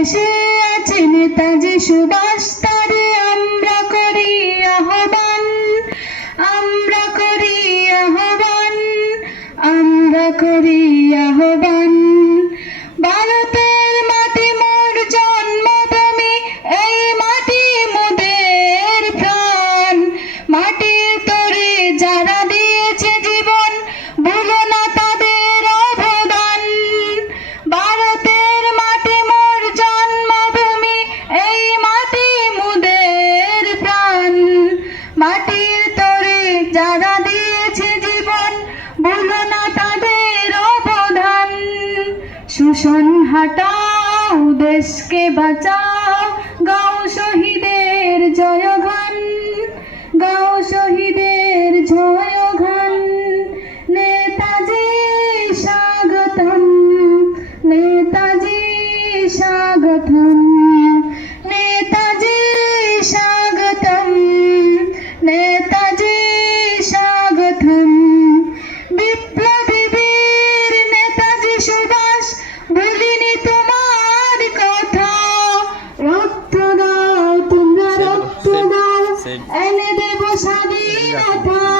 দেশে আছে নেতাজি সুভাষ, তারে আমরা করি আহ্বান, আমরা করি আহ্বান, আমরা করি আহ্বান। ভারতের মাটি মোর জন্মভূমি, এই মাটি মোদের প্রাণ। মাটির তরে যারা দিয়েছে জীবন, ভুলো না তাদের অবদান। ভারতের মাটি মোর জন্মভূমি, এই মাটি মোদের প্রাণ। মাটির তরে যারা দিয়েছে জীবন, ভুলো না তাদের অবদান। শোষণ হাটাও, দেশকে বাঁচাও, গাও শহীদের জয়গান, গাও শহীদের জয়গান। নেতাজি স্বাগতম, নেতাজি স্বাগতম, নেতাজি স্বাগতম, নেতাজি স্বাগতম। বিপ্লবী বীর নেতাজি সুভাষ, ভুলিনি তোমার কথা। রক্ত দাও তোমরা, রক্ত দাও, এনে দেব স্বাধীনতা।